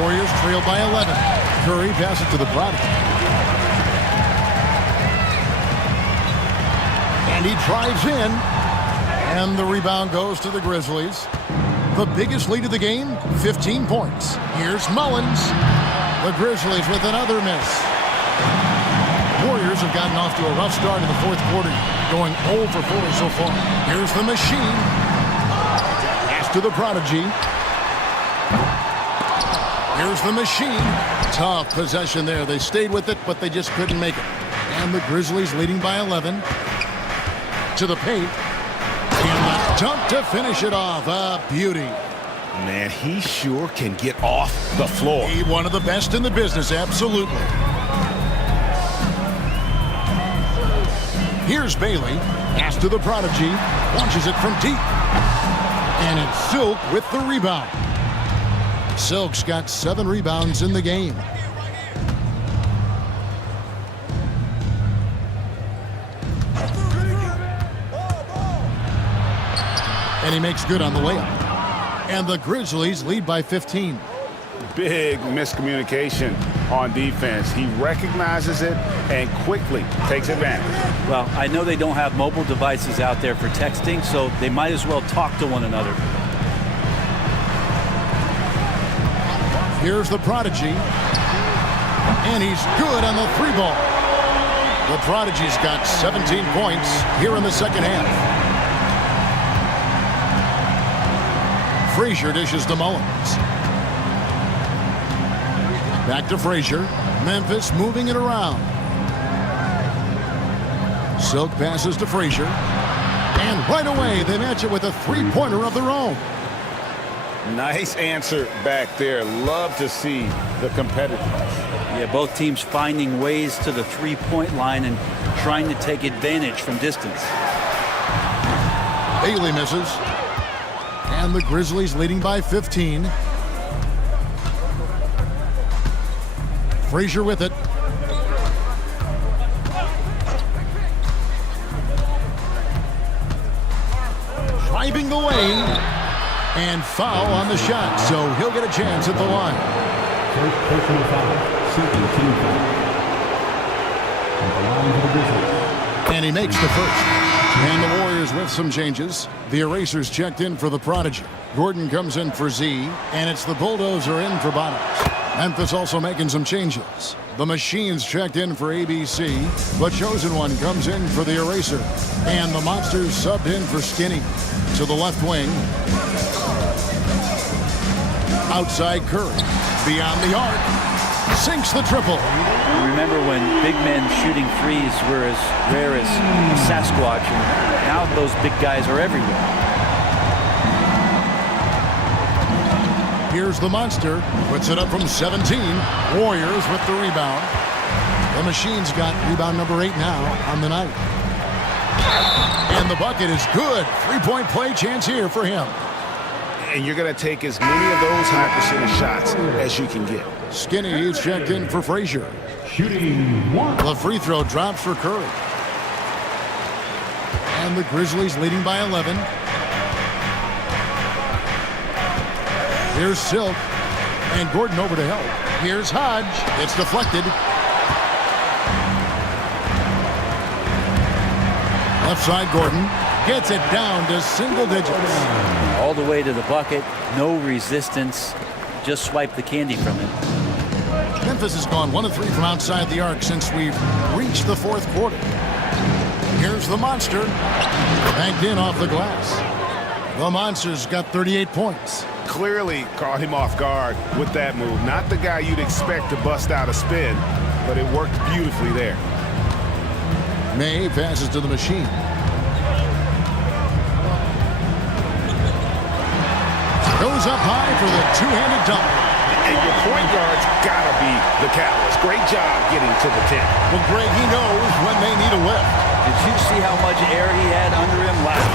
Warriors trail by 11. Curry passes to the Prodigy. And he drives in. And the rebound goes to the Grizzlies. The biggest lead of the game, 15 points. Here's Mullins. The Grizzlies with another miss. Warriors have gotten off to a rough start in the fourth quarter, going 0 for 4 so far. Here's the Machine. Pass to the Prodigy. Here's the Machine. Tough possession there. They stayed with it, but they just couldn't make it. And the Grizzlies leading by 11. To the paint. And the dunk to finish it off. A beauty. Man, he sure can get off the floor. He one of the best in the business, absolutely. Here's Bailey. Pass to the Prodigy. Launches it from deep. And it's Silk with the rebound. Silk's got 7 rebounds in the game. And he makes good on the layup. And the Grizzlies lead by 15. Big miscommunication on defense. He recognizes it and quickly takes advantage. Well, I know they don't have mobile devices out there for texting, so they might as well talk to one another. Here's the Prodigy. And he's good on the 3-ball. The Prodigy's got 17 points here in the second half. Frazier dishes to Mullins. Back to Frazier. Memphis moving it around. Silk passes to Frazier. And right away, they match it with a three-pointer of their own. Nice answer back there. Love to see the competitiveness. Yeah, both teams finding ways to the three-point line and trying to take advantage from distance. Bailey misses. And the Grizzlies leading by 15. Frazier with it. Driving the lane. And foul on the shot, so he'll get a chance at the line. First personal foul. Second team foul. At the line for the Grizzlies. And he makes the first. And the Warriors with some changes. The Erasers checked in for the Prodigy. Gordon comes in for Z, and it's the Bulldozer in for Bottoms. Memphis also making some changes. The Machines checked in for ABC. The Chosen One comes in for the Eraser. And the Monsters subbed in for Skinny. To the left wing. Outside Curry. Beyond the arc. Sinks the triple. Remember when big men shooting threes were as rare as Sasquatch, and now those big guys are everywhere. Here's the Monster. Puts it up from 17. Warriors with the rebound. The Machines got rebound number 8 now on the night. And the bucket is good. Three-point play chance here for him. And you're going to take as many of those high percentage shots as you can get. Skinny is checked in for Frazier. Shooting one. The free throw drops for Curry. And the Grizzlies leading by 11. Here's Silk. And Gordon over to help. Here's Hodge. It's deflected. Left side Gordon. Gets it down to single digits. All the way to the bucket, no resistance, just swipe the candy from it. Memphis has gone 1 of 3 from outside the arc since we've reached the fourth quarter. Here's the Monster. Banked in off the glass. The Monster's got 38 points. Clearly caught him off guard with that move. Not the guy you'd expect to bust out a spin, but it worked beautifully there. May passes to the Machine. Goes up high for the two-handed dunk. And your point guard's got to be the catalyst. Great job getting to the 10. Well, Greg, he knows when they need a lift. Did you see how much air he had under him last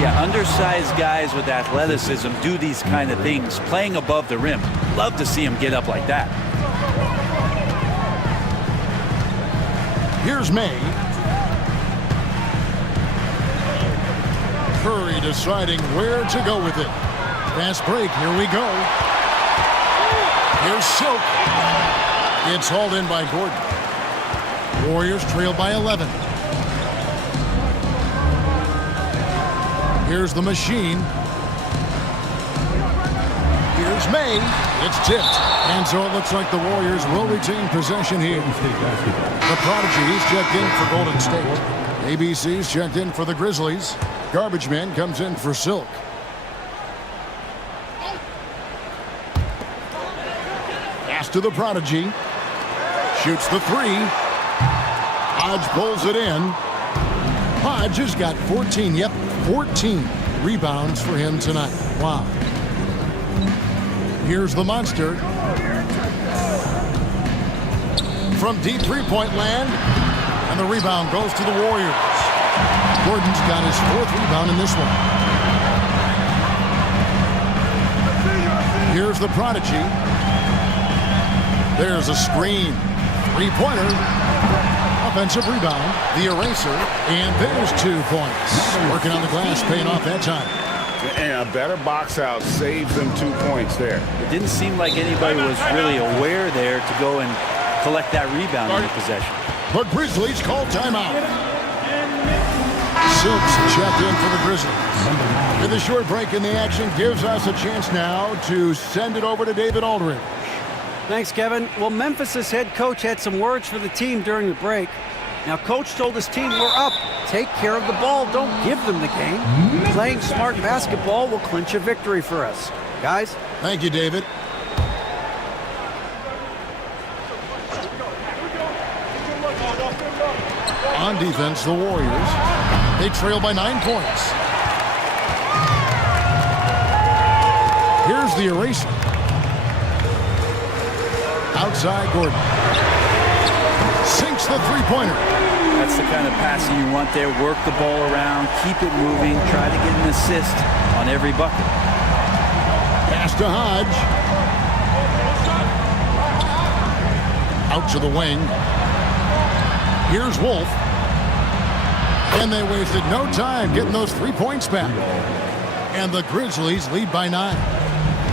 year? Yeah, undersized guys with athleticism do these kind of things, playing above the rim. Love to see him get up like that. Here's May. Curry deciding where to go with it. Fast break, here we go. Here's Silk. It's hauled in by Gordon. Warriors trail by 11. Here's the machine. Here's May. It's tipped. And so it looks like the Warriors will retain possession here. The Prodigy's checked in for Golden State. ABC's checked in for the Grizzlies. Garbage Man comes in for Silk. Pass to the Prodigy. Shoots the three. Hodge pulls it in. Hodge has got 14, 14 rebounds for him tonight. Wow. Here's the monster. From deep three-point land. And the rebound goes to the Warriors. Gordon's got his 4th rebound in this one. Here's the Prodigy. There's a screen. Three-pointer. Offensive rebound. The eraser. And there's 2 points. Working on the glass, paying off that time. And a better box out saves them 2 points there. It didn't seem like anybody was really aware there to go and collect that rebound in the possession. The Grizzlies call timeout. Silks checked in for the Grizzlies. And the short break in the action gives us a chance now to send it over to David Aldridge. Thanks, Kevin. Well, Memphis's head coach had some words for the team during the break. Now, coach told his team, we're up. Take care of the ball. Don't give them the game. Playing smart basketball will clinch a victory for us. Guys? Thank you, David. On defense, the Warriors. They trail by 9 points. Here's the eraser. Outside Gordon. Sinks the three-pointer. That's the kind of passing you want there. Work the ball around, keep it moving, try to get an assist on every bucket. Pass to Hodge. Out to the wing. Here's Wolf. And they wasted no time getting those 3 points back. And the Grizzlies lead by 9.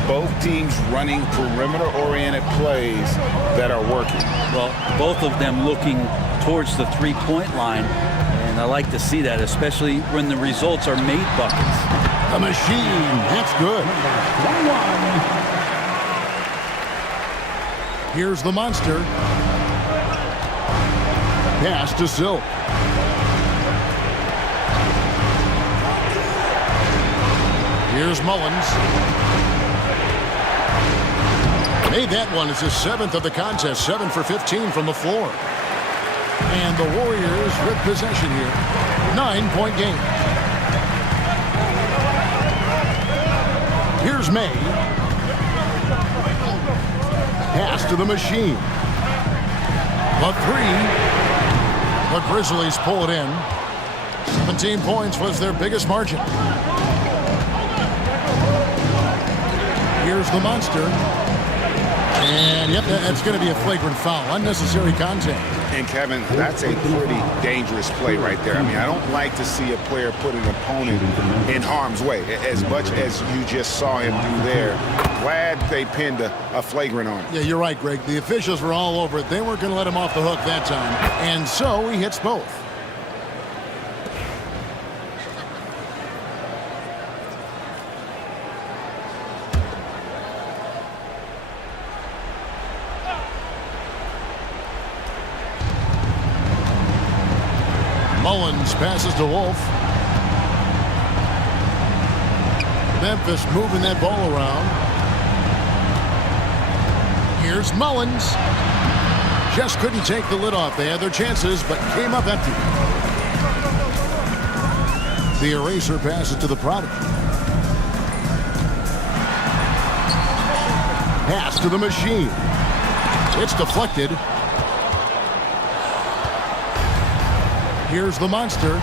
Both teams running perimeter-oriented plays that are working. Well, both of them looking towards the three-point line, and I like to see that, especially when the results are made buckets. The machine, that's good. Here's the monster. Pass to Silk. Here's Mullins. Made that one. It's his 7th of the contest. 7 for 15 from the floor. And the Warriors with possession here. 9-point game. Here's May. Pass to the machine. The three. The Grizzlies pull it in. 17 points was their biggest margin. Here's the monster. And, yep, that's going to be a flagrant foul. Unnecessary contact. And, Kevin, that's a pretty dangerous play right there. I mean, I don't like to see a player put an opponent in harm's way, as much as you just saw him do there. Glad they pinned a flagrant on him. Yeah, you're right, Greg. The officials were all over it. They weren't going to let him off the hook that time. And so he hits both. Mullins passes to Wolf. Memphis moving that ball around. Here's Mullins. Just couldn't take the lid off. They had their chances, but came up empty. The eraser passes to the Prodigy. Pass to the machine. It's deflected. Here's the monster.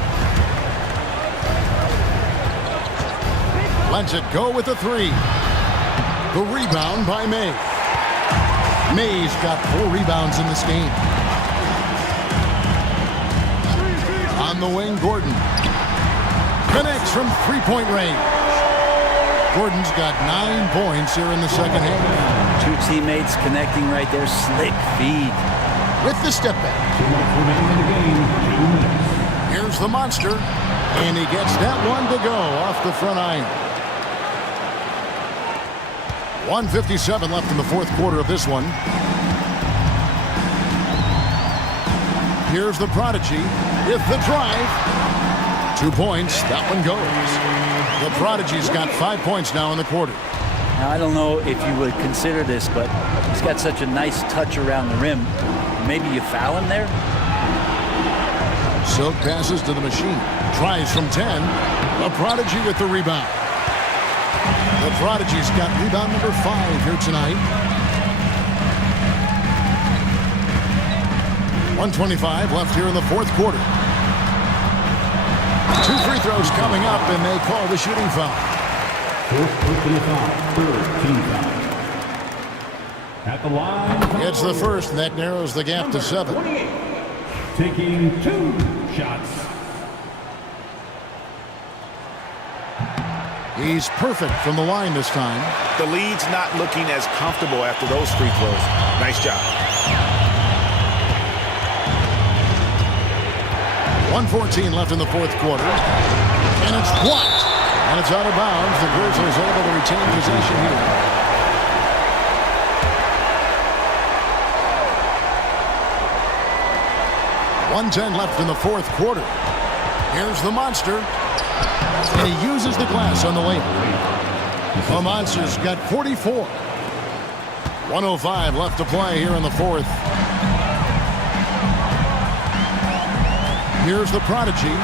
Lets it go with the three. The rebound by May. May's got 4 rebounds in this game. On the wing, Gordon. Connects from three-point range. Gordon's got 9 points here in the second half. 2 teammates connecting right there. Slick feed. With the step back. 2 minutes remaining in the game. 2 minutes. Here's the monster. And he gets that one to go off the front iron. 1:57 left in the fourth quarter of this one. Here's the prodigy with the drive. 2 points. That one goes. The prodigy's got 5 points now in the quarter. Now, I don't know if you would consider this, but he's got such a nice touch around the rim. Maybe you foul him there? Silk passes to the machine. Tries from 10. The prodigy with the rebound. The prodigy's got rebound number 5 here tonight. 1:25 left here in the fourth quarter. 2 free throws coming up, and they call the shooting foul. Fourth personal foul. Third team foul. At the line. It's the first, and that narrows the gap to 7. Taking 2 shots. He's perfect from the line this time. The lead's not looking as comfortable after those free throws. Nice job. 1:14 left in the fourth quarter. And it's blocked. And it's out of bounds. The Grizzlies able to retain possession here. .110 left in the fourth quarter. Here's the monster. And he uses the glass on the layup. The monster's got 44. 1:05 left to play here in the fourth. Here's the prodigy.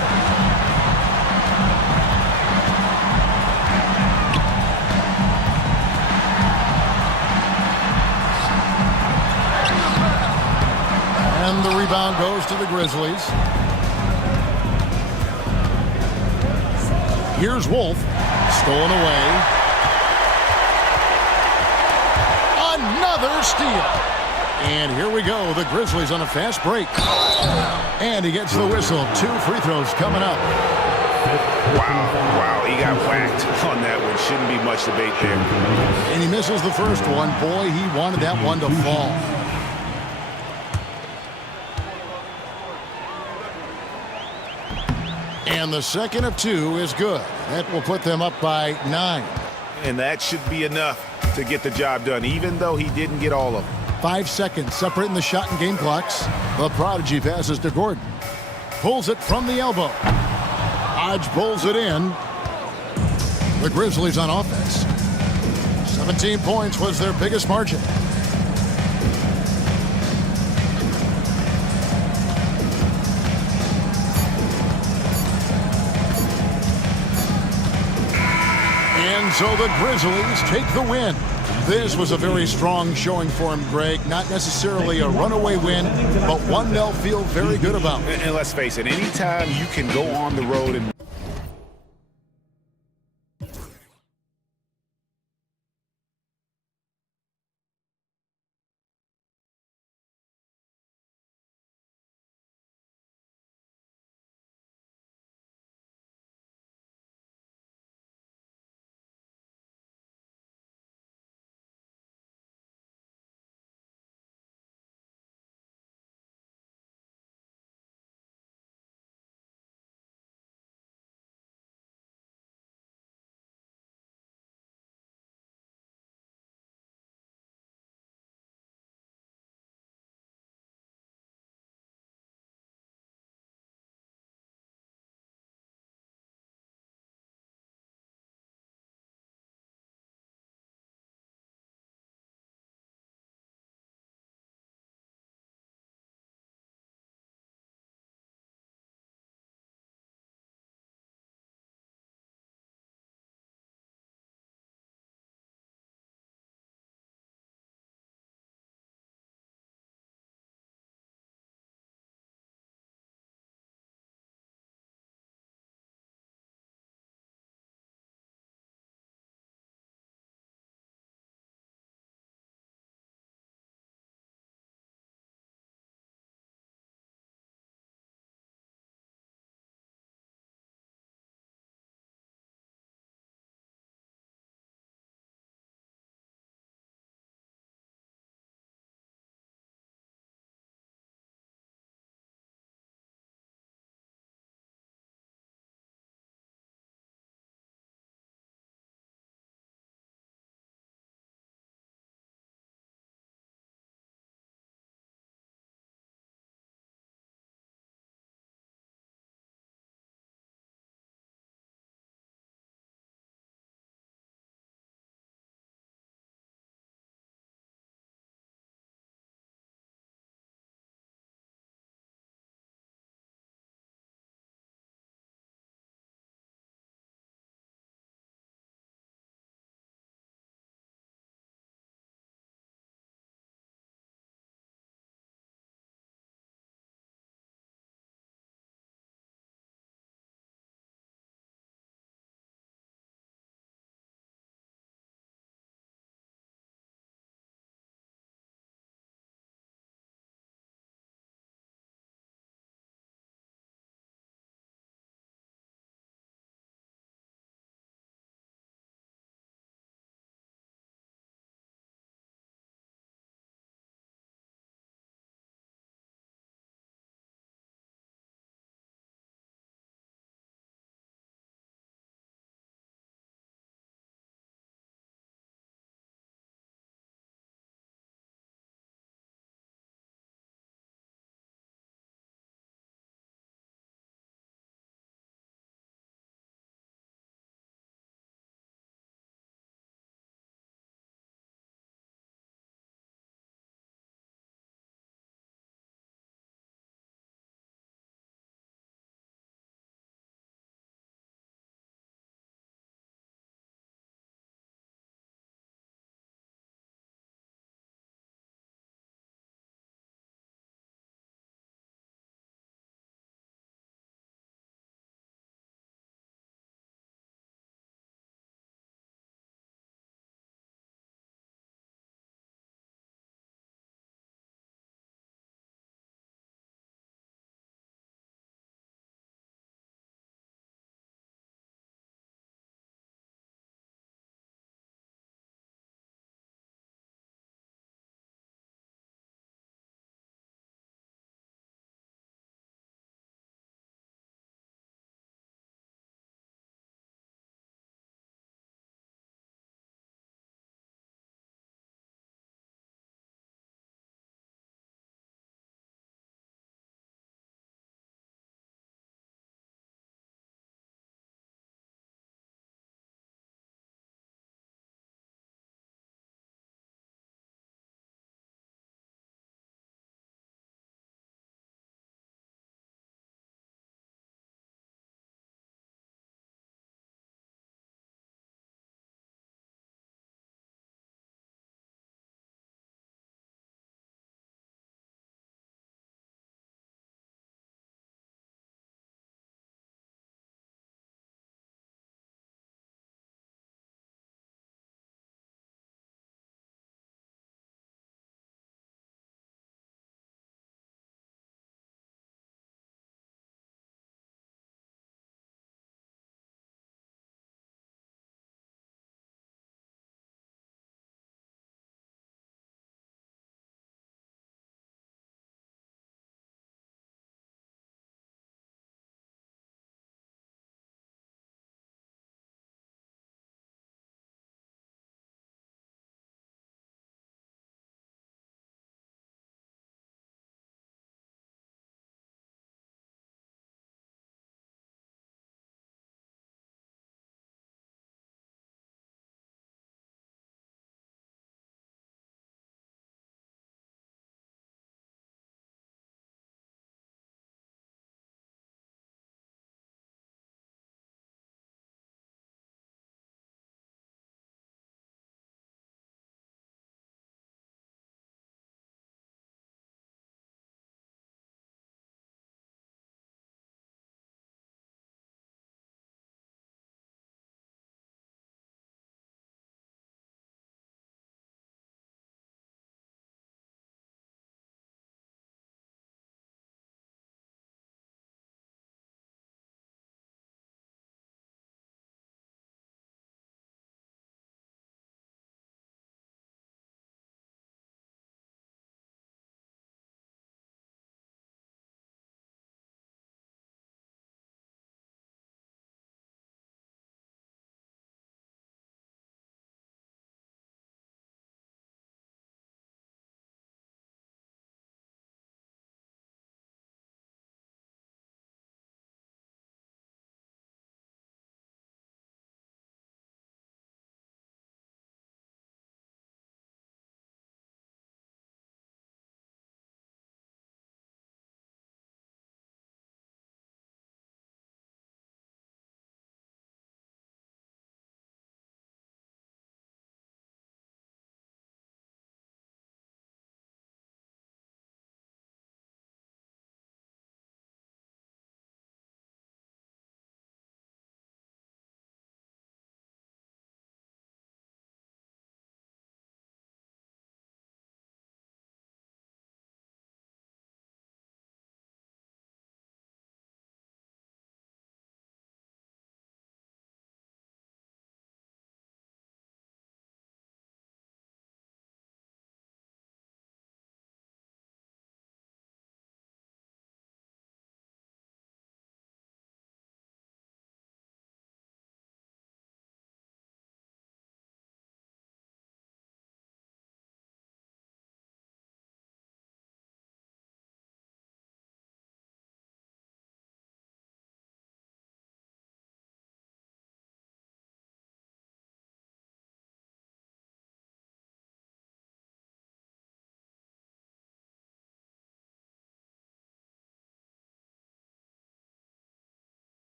And the rebound goes to the Grizzlies. Here's Wolf. Stolen away. Another steal. And here we go. The Grizzlies on a fast break. And he gets the whistle. 2 free throws coming up. Wow, he got whacked on that one. Shouldn't be much debate there. And he misses the first one. Boy, he wanted that one to fall. And the second of 2 is good. That will put them up by 9. And that should be enough to get the job done, even though he didn't get all of them. 5 seconds separating the shot and game clocks. The prodigy passes to Gordon. Pulls it from the elbow. Hodge pulls it in. The Grizzlies on offense. 17 points was their biggest margin. And so the Grizzlies take the win. This was a very strong showing for him, Greg. Not necessarily a runaway win, but one they'll feel very good about. And let's face it, anytime you can go on the road and